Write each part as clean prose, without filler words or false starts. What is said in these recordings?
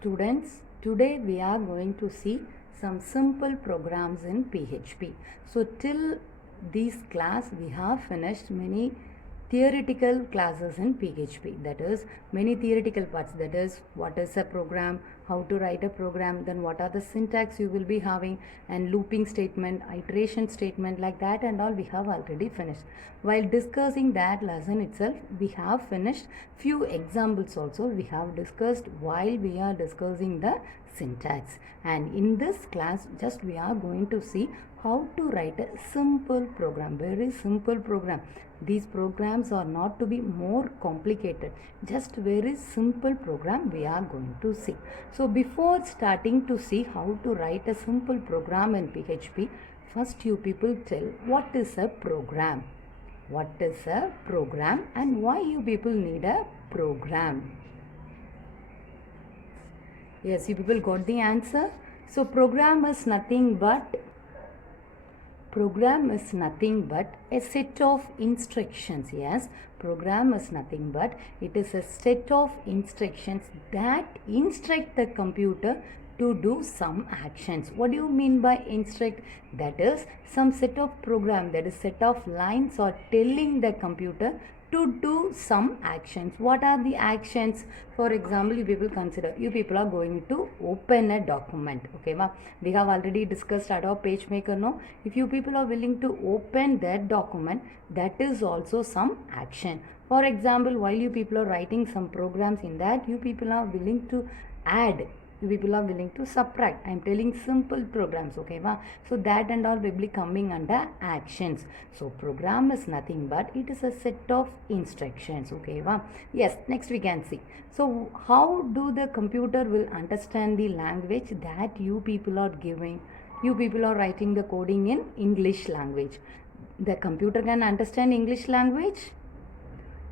Students, today we are going to see some simple programs in PHP. So till this class we have finished many theoretical classes in PHP, that is many theoretical parts, that is what is a program, how to write a program, then what are the syntax you will be having, and looping statement, iteration statement, like that and all we have already finished. While discussing that lesson itself, we have finished few examples also we have discussed while we are discussing the syntax. And in this class just we are going to see how to write a simple program, very simple program. These programs are not to be more complicated, just very simple program we are going to see. So before starting to see how to write a simple program in PHP, first you people tell what is a program. What is a program and why you people need a program? Yes, you people got the answer. So program is nothing but a set of instructions. Yes, program is nothing but it is a set of instructions that instruct the computer to do some actions. What do you mean by instruct? That is some set of program, that is set of lines or telling the computer to do some actions. What are the actions? For example, you people consider, you people are going to open a document. Okay, we have already discussed Adobe PageMaker. No, if you people are willing to open that document, that is also some action. For example, while you people are writing some programs, in that you people are willing to add, you people are willing to subtract. I am telling simple programs. Okay, so that and all will be coming under actions. So program is nothing but it is a set of instructions. Okay, yes, next we can see. So how do the computer will understand the language that you people are giving? You people are writing the coding in English language. The computer can understand English language?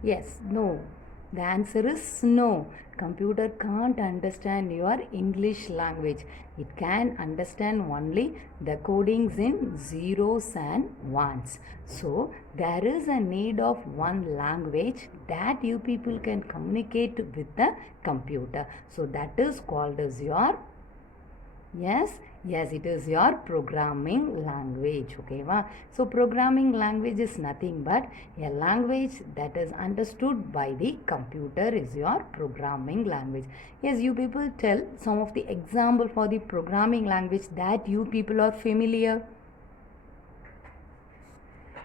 Yes, no. The answer is no. Computer can't understand your English language. It can understand only the codings in zeros and ones. So there is a need of one language that you people can communicate with the computer. So that is called as your Yes, it is your programming language. Okay, so programming language is nothing but a language that is understood by the computer is your programming language. Yes, you people tell some of the example for the programming language that you people are familiar.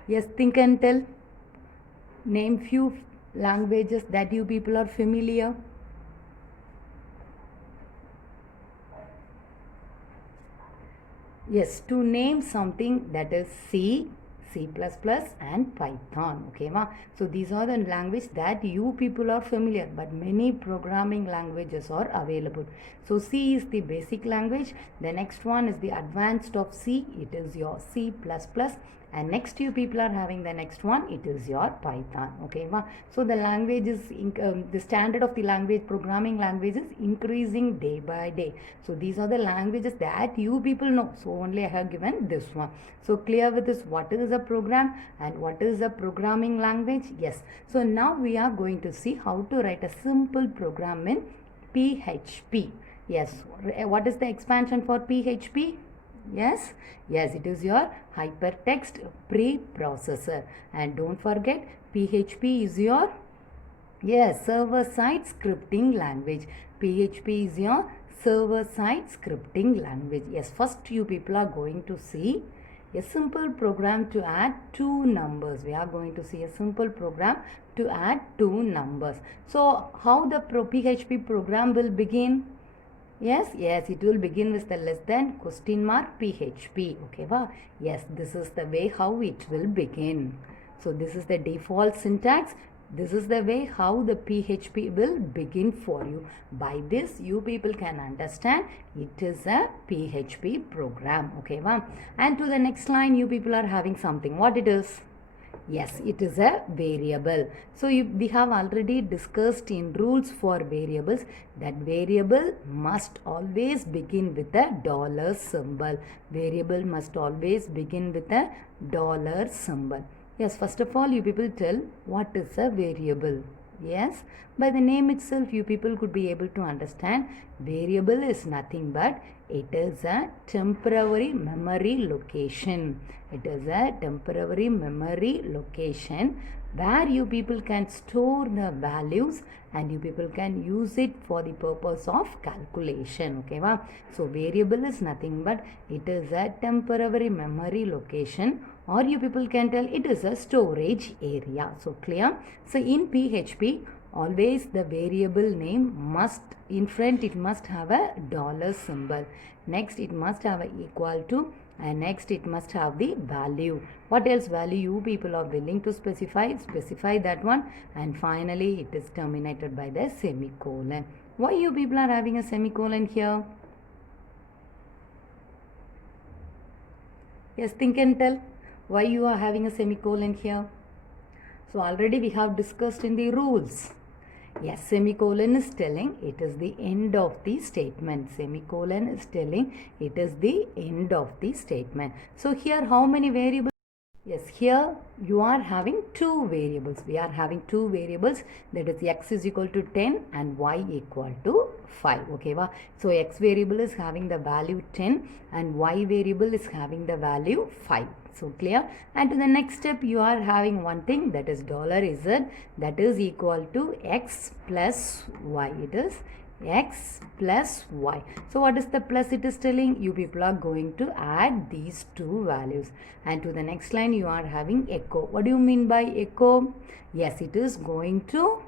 Yes, think and tell. Name few languages that you people are familiar. Yes, to name something, that is C, C++ and Python. Okay, so these are the language that you people are familiar, but many programming languages are available. So C is the basic language. The next one is the advanced of C. It is your C++. And next you people are having the next one, it is your Python. Okay, so the language is the standard of the language, programming language is increasing day by day. So these are the languages that you people know. So only I have given this one. So clear with this, what is a program and what is a programming language? Yes. So now we are going to see how to write a simple program in PHP. Yes. What is the expansion for PHP? Yes, it is your hypertext preprocessor. And don't forget, PHP is your server-side scripting language. PHP is your server-side scripting language. Yes, first you people are going to see a simple program to add two numbers. We are going to see a simple program to add two numbers. So how the PHP program will begin? Yes, it will begin with the less than question mark PHP. Okay, yes, this is the way how it will begin. So this is the default syntax. This is the way how the PHP will begin for you. By this, you people can understand it is a PHP program. Okay, and to the next line, you people are having something. What it is? Yes, it is a variable. So we have already discussed in rules for variables that variable must always begin with a dollar symbol. Variable must always begin with a dollar symbol. Yes, first of all, you people tell what is a variable. Yes, by the name itself you people could be able to understand variable is nothing but it is a temporary memory location. It is a temporary memory location where you people can store the values and you people can use it for the purpose of calculation. Okay, wow? So variable is nothing but it is a temporary memory location, or you people can tell it is a storage area. So clear? So in PHP, always the variable name must, in front it must have a dollar symbol. Next it must have a equal to, and next it must have the value. What else value you people are willing to specify? Specify that one, and finally it is terminated by the semicolon. Why you people are having a semicolon here? Yes, think and tell. Why you are having a semicolon here? So already we have discussed in the rules. Yes, semicolon is telling it is the end of the statement. Semicolon is telling it is the end of the statement. So here how many variables? Yes, here you are having two variables. We are having two variables, that is x is equal to 10 and y equal to 5. Okay, wow? So x variable is having the value 10 and y variable is having the value 5. So clear? And to the next step you are having one thing, that is $z, that is equal to x plus y. It is x plus y. So what is the plus it is telling? You people are going to add these two values. And to the next line you are having echo. What do you mean by echo? Yes, it is going to,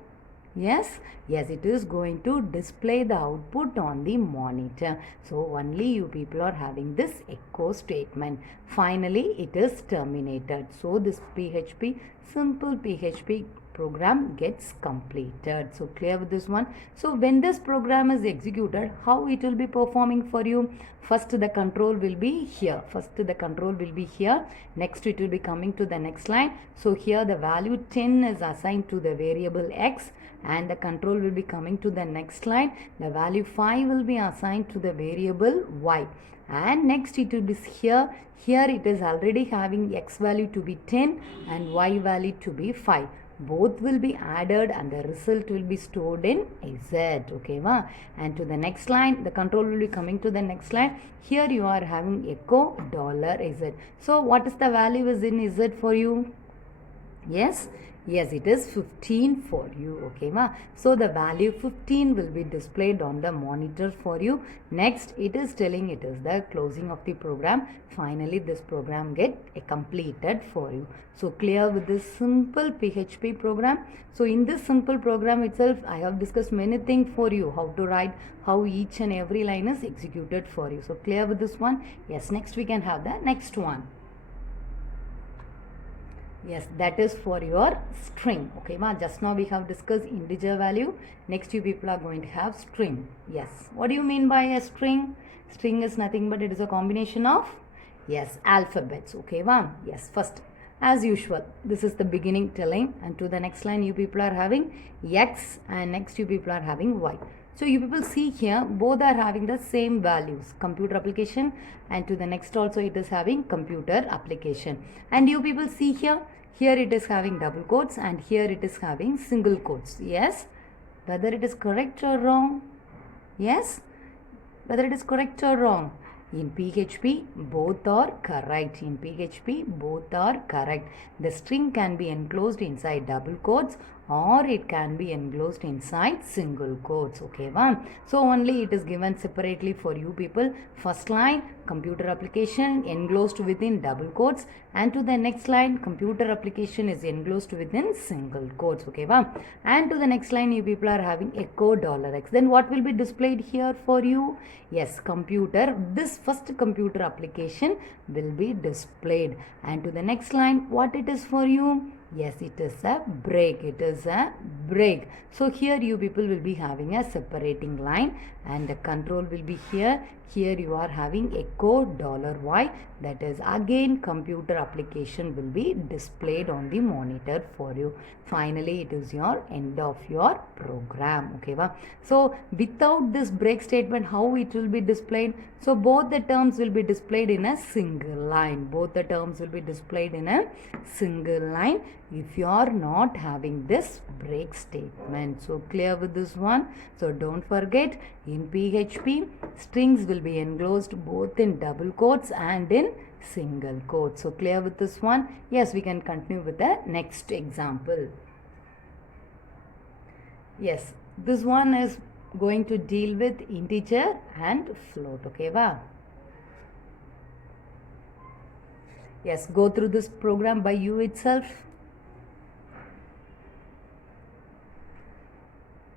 yes, it is going to display the output on the monitor. So only you people are having this echo statement. Finally it is terminated. So this PHP, simple PHP program gets completed. So clear with this one? So when this program is executed, how it will be performing for you? First the control will be here. Next it will be coming to the next line. So here the value 10 is assigned to the variable x, and the control will be coming to the next line. The value 5 will be assigned to the variable y, and next it will be here it is already having x value to be 10 and y value to be 5. Both will be added and the result will be stored in Z. Okay, wow? And to the next line, the control will be coming to the next line. Here you are having echo $Z. So what is the value is in Z for you? Yes, it is 15 for you. Okay, ma? So the value 15 will be displayed on the monitor for you. Next it is telling it is the closing of the program. Finally this program get completed for you. So clear with this simple PHP program. So in this simple program itself I have discussed many things for you, how to write, how each and every line is executed for you. So clear with this one? Yes, next we can have the next one. Yes, that is for your string. Okay, ma? Just now we have discussed integer value. Next you people are going to have string. Yes. What do you mean by a string? String is nothing but it is a combination of, yes, alphabets. Okay, ma? Yes, first as usual this is the beginning telling, and to the next line you people are having x, and next you people are having y. So you people see here both are having the same values, computer application, and to the next also it is having computer application. And you people see here it is having double quotes and here it is having single quotes. Yes, whether it is correct or wrong? Yes, whether it is correct or wrong? In PHP, both are correct. In PHP, both are correct. The string can be enclosed inside double quotes or it can be enclosed inside single quotes. Okay, one. So only it is given separately for you people. First line, computer application enclosed within double quotes, and to the next line, computer application is enclosed within single quotes. Okay, one. And to the next line, you people are having echo $x. Then what will be displayed here for you? Yes, computer. This first computer application will be displayed. And to the next line, what it is for you? Yes, it is a break. It is a break. So here you people will be having a separating line, and the control will be here. Here you are having echo $y. That is again computer application will be displayed on the monitor for you. Finally, it is your end of your program. Okay, wow? So without this break statement, how it will be displayed? So both the terms will be displayed in a single line. Both the terms will be displayed in a single line. if you are not having this break statement. So clear with this one? So don't forget, in PHP, strings will be enclosed both in double quotes and in single quotes. So clear with this one? Yes, we can continue with the next example. Yes, this one is going to deal with integer and float. Okay, wow. Yes, go through this program by you itself.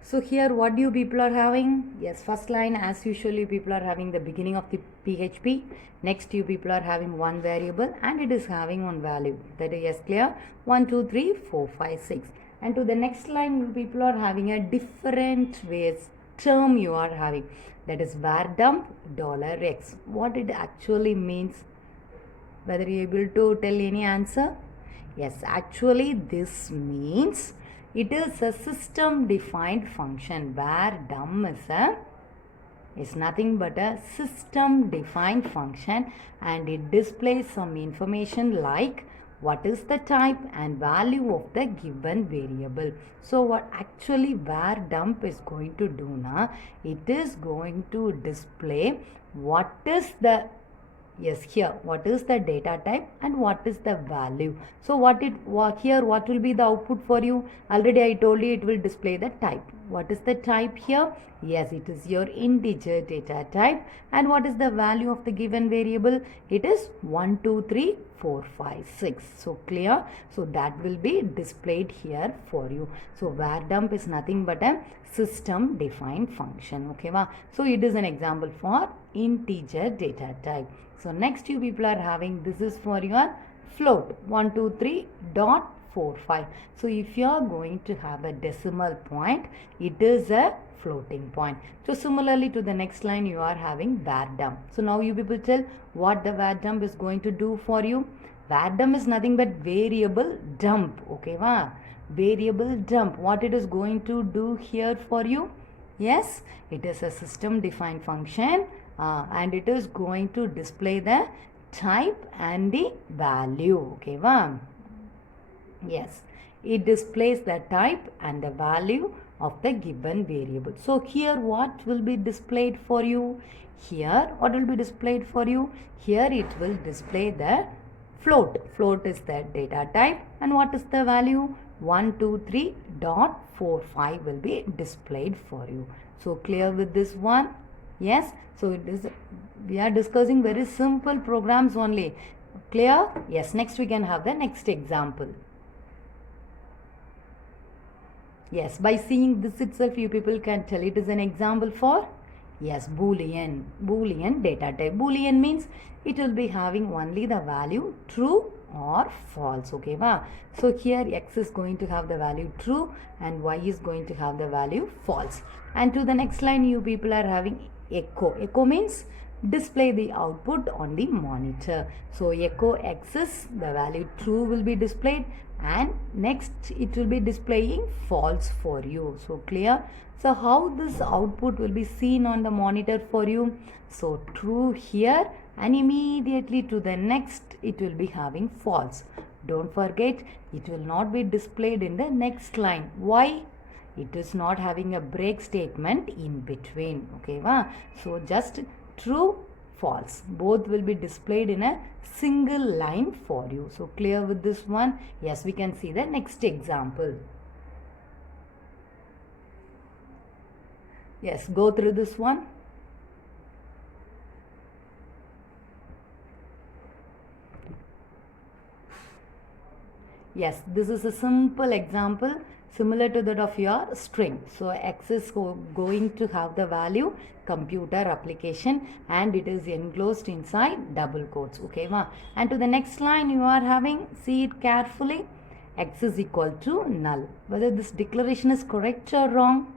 So here what you people are having? Yes, first line as usually people are having the beginning of the PHP. Next you people are having one variable and it is having one value. That is yes, clear? 1, 2, 3, 4, 5, 6. And to the next line you people are having a different ways term you are having. That is var dump $x. What it actually means? Whether you are able to tell any answer? Yes, actually this means it is a system defined function. Var dump is nothing but a system defined function and it displays some information like what is the type and value of the given variable. So what actually var dump is going to do now, it is going to display what is the what is the data type and what is the value. So here what will be the output for you? Already I told you it will display the type. What is the type here? Yes, it is your integer data type. And what is the value of the given variable? It is 1, 2, 3, 4, 5, 6. So clear? So that will be displayed here for you. So var dump is nothing but a system defined function. Okay, wow. So it is an example for integer data type. So next you people are having, this is for your float 123.45. So if you are going to have a decimal point, it is a floating point. So similarly to the next line you are having var dump. So now you people tell what the var dump is going to do for you. Var dump is nothing but variable dump. Okay, wow. Variable dump. What it is going to do here for you? Yes, it is a system defined function. And it is going to display the type and the value. Okay, wow. Yes, it displays the type and the value of the given variable. So here what will be displayed for you? Here what will be displayed for you? Here it will display the float. Float is the data type and what is the value? 123.45 will be displayed for you. So clear with this one? Yes, so it is, we are discussing very simple programs only. Clear? Yes, next we can have the next example. Yes, by seeing this itself you people can tell it is an example for, yes, Boolean data type. Boolean means it will be having only the value true or false. Okay, wow. So here x is going to have the value true and y is going to have the value false. And to the next line you people are having echo. Echo means display the output on the monitor. So echo x is the value true will be displayed and next it will be displaying false for you. So clear? So how this output will be seen on the monitor for you? So true here and immediately to the next it will be having false. Don't forget, it will not be displayed in the next line. Why? It is not having a break statement in between. Okay, wow. So just true, false, both will be displayed in a single line for you. So clear with this one? Yes, we can see the next example. Yes, go through this one. Yes, this is a simple example similar to that of your string. So x is going to have the value computer application and it is enclosed inside double quotes. Okay, wow. And to the next line you are having, see it carefully, x is equal to null. Whether this declaration is correct or wrong?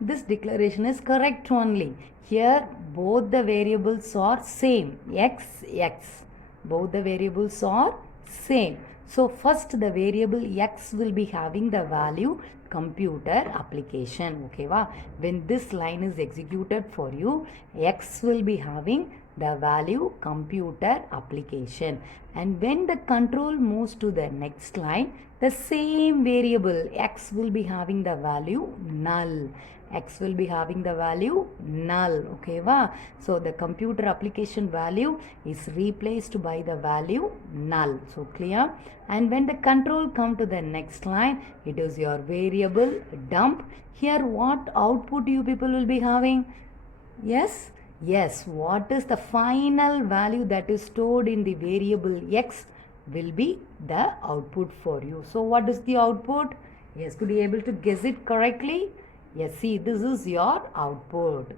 This declaration is correct only. Here both the variables are same, x, x. Both the variables are same. So first the variable x will be having the value computer application. Okay, wow. When this line is executed for you, x will be having the value computer application. And when the control moves to the next line, the same variable x will be having the value null. X will be having the value null. Okay, va? So the computer application value is replaced by the value null. So clear? And when the control come to the next line, it is your variable dump. Here what output you people will be having? Yes? Yes, what is the final value that is stored in the variable x will be the output for you. So what is the output? Yes, could you able to guess it correctly? Yes, see, this is your output.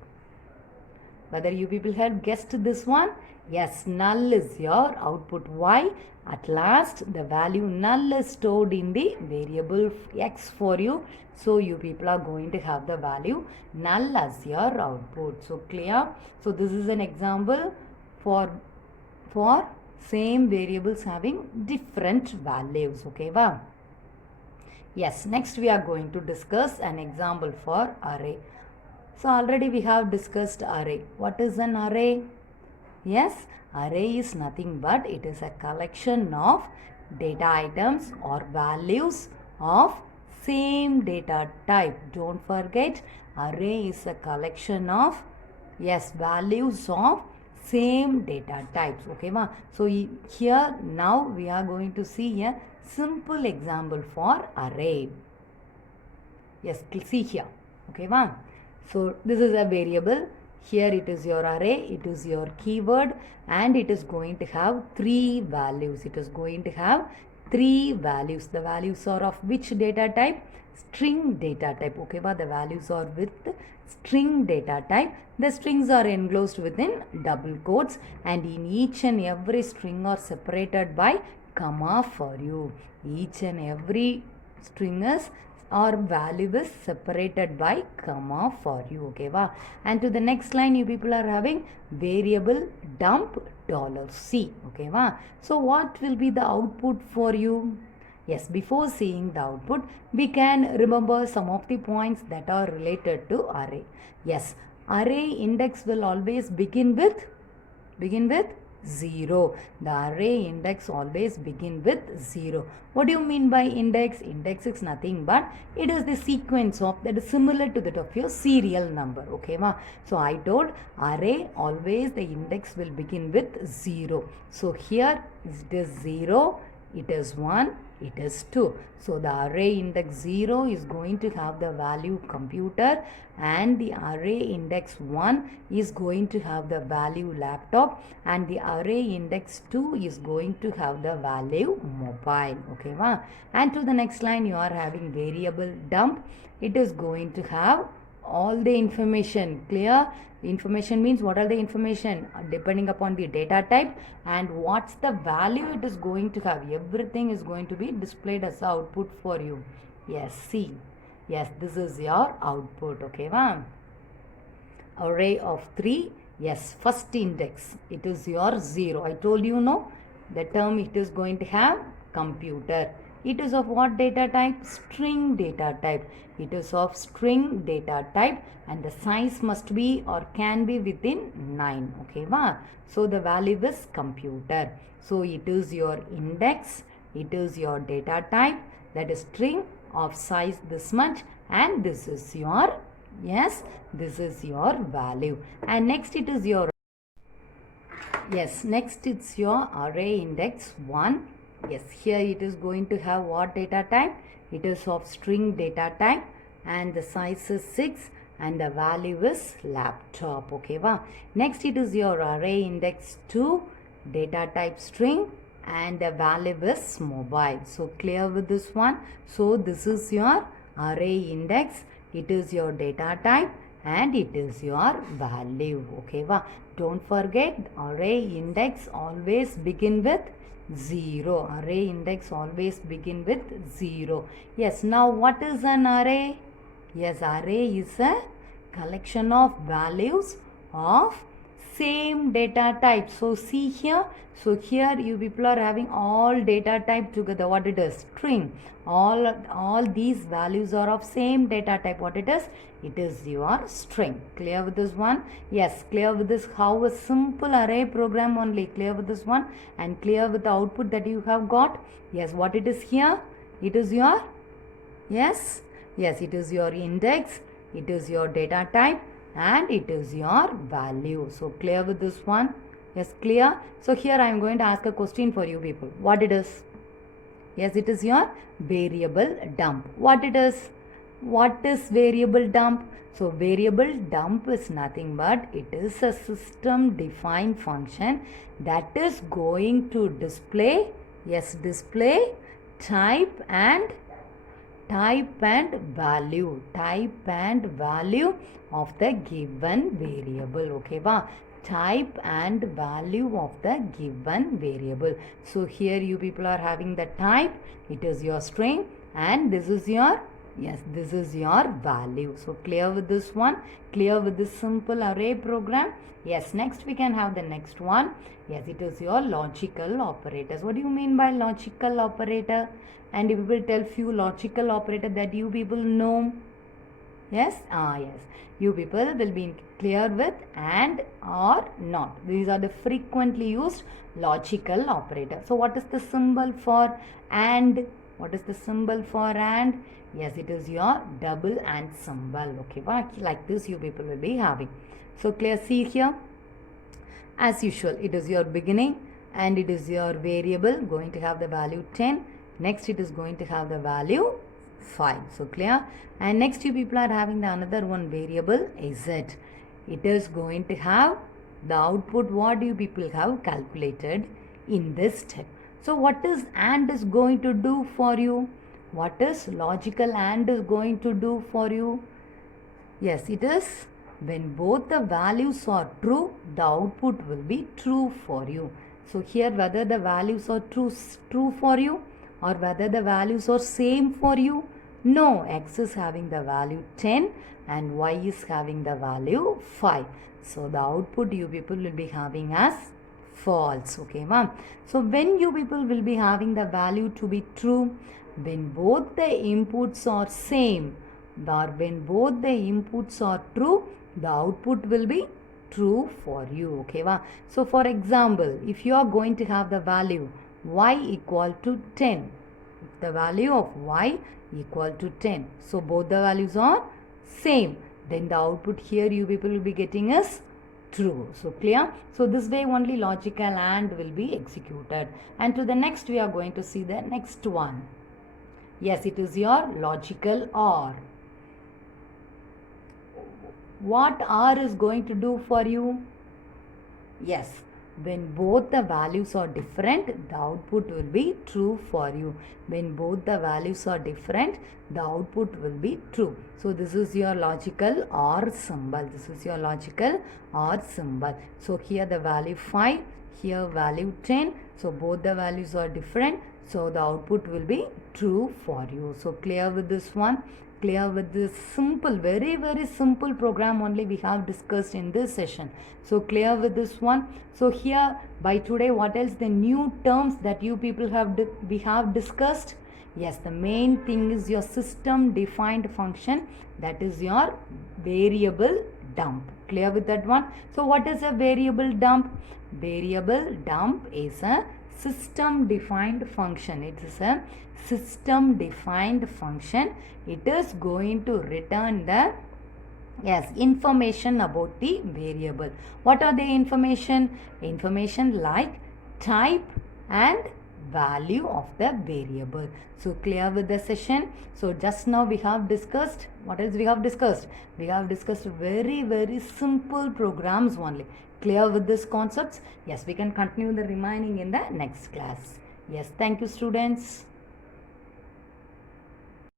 Whether you people have guessed this one? Yes, null is your output. Why? At last, the value null is stored in the variable x for you. So, you people are going to have the value null as your output. So, clear? So, this is an example for same variables having different values. Okay, wow? Yes, next we are going to discuss an example for array. So already we have discussed array. What is an array? Yes, array is nothing but it is a collection of data items or values of same data type. Don't forget, array is a collection of, yes, values of same data types. Okay, ma? So here now we are going to see a simple example for array. Yes, see here. Okay, ma? So this is a variable. Here it is your array, it is your keyword, and it is going to have 3 values. It is going to have 3 values. The values are of which data type? String data type. Okay, but the values are with string data type. The strings are enclosed within double quotes, and in each and every string are separated by comma for you. Each and every string is or value is separated by comma for you. Okay, va? And to the next line you people are having variable dump $C. Okay, va? So what will be the output for you? Yes, before seeing the output, we can remember some of the points that are related to array. Yes, array index will always begin with 0. The array index always begin with 0. What do you mean by index? Index is nothing but it is the sequence of that is similar to that of your serial number. Okay, ma? So I told array always the index will begin with 0. So here it is 0, it is 1, it is 2. So the array index 0 is going to have the value computer, and the array index 1 is going to have the value laptop, and the array index 2 is going to have the value mobile. Okay, va? And to the next line you are having variable dump. It is going to have all the information. Clear? Information means what are the information depending upon the data type and what's the value it is going to have. Everything is going to be displayed as output for you. Yes, see. Yes, this is your output. Okay, va? Array of 3. Yes, first index. It is your 0. I told you, no? The term it is going to have computer. It is of what data type? String data type. It is of string data type, and the size must be or can be within 9. Okay, va? So the value is computer. So it is your index. It is your data type, that is string of size this much, and this is your, yes, this is your value. And next it is your, yes, next it's your array index 1. Yes, here it is going to have what data type? It is of string data type, and the size is 6, and the value is laptop. Okay, va? Next it is your array index 2, data type string, and the value is mobile. So clear with this one? So this is your array index. It is your data type, and it is your value. Okay, va? Don't forget, array index always begin with 0. Array index always begin with 0. Yes, now what is an array? Yes, array is a collection of values of same data type. So see here, so here you people are having all data type together. What it is? String. All these values are of same data type. What it is? It is your string. Clear with this one? Yes, clear with this how a simple array program only. Clear with this one? And clear with the output that you have got? Yes, what it is here? It is your, yes, yes, it is your index, it is your data type, and it is your value. So clear with this one? Yes, clear? So here I am going to ask a question for you people. What it is? Yes, it is your variable dump. What it is? What is variable dump? So variable dump is nothing but it is a system defined function that is going to display, yes, display type and value of the given variable. Okay, wow. Type and value of the given variable. So here you people are having the type, it is your string, and this is your, yes, this is your value. So clear with this one? Clear with this simple array program? Yes, next we can have the next one. Yes, it is your logical operators. What do you mean by logical operator? And you will tell few logical operator that you people know. Yes? Yes. You people will be clear with and or not. These are the frequently used logical operator. So what is the symbol for and? What is the symbol for and? Yes, it is your double and symbol. Okay, like this you people will be having. So clear, see here. As usual, it is your beginning and it is your variable going to have the value 10. Next it is going to have the value 5. So clear? And next you people are having the another one variable z. It is going to have the output what you people have calculated in this step. So what is AND is going to do for you? What is logical AND is going to do for you? Yes, it is when both the values are true, the output will be true for you. So here whether the values are true for you or whether the values are same for you. No, x is having the value 10 and y is having the value 5. So the output you people will be having as false. Okay, ma'am. So when you people will be having the value to be true, when both the inputs are same, or when both the inputs are true, the output will be true for you. Okay, ma'am. So for example, if you are going to have the value y equal to 10, the value of y equal to 10. So both the values are same. Then the output here you people will be getting is true. So clear? So this way only logical AND will be executed. And to the next we are going to see the next one. Yes, it is your logical OR. What OR is going to do for you? Yes, when both the values are different, the output will be true for you. When both the values are different, the output will be true. So this is your logical OR symbol. This is your logical OR symbol. So here the value 5, here value 10. So both the values are different. So the output will be true for you. So clear with this one? Clear with this simple, very, very simple program only we have discussed in this session. So clear with this one? So here by today what else the new terms that you people we have discussed? Yes, the main thing is your system defined function, that is your variable dump. Clear with that one? So what is a variable dump? Variable dump is a system defined function. It is a system defined function. It is going to return the information about the variable. What are the information? Information like type and value of the variable. So clear with the session? So just now we have discussed, what else we have discussed? We have discussed very, very simple programs only. Clear with these concepts? Yes, we can continue the remaining in the next class. Yes, thank you students.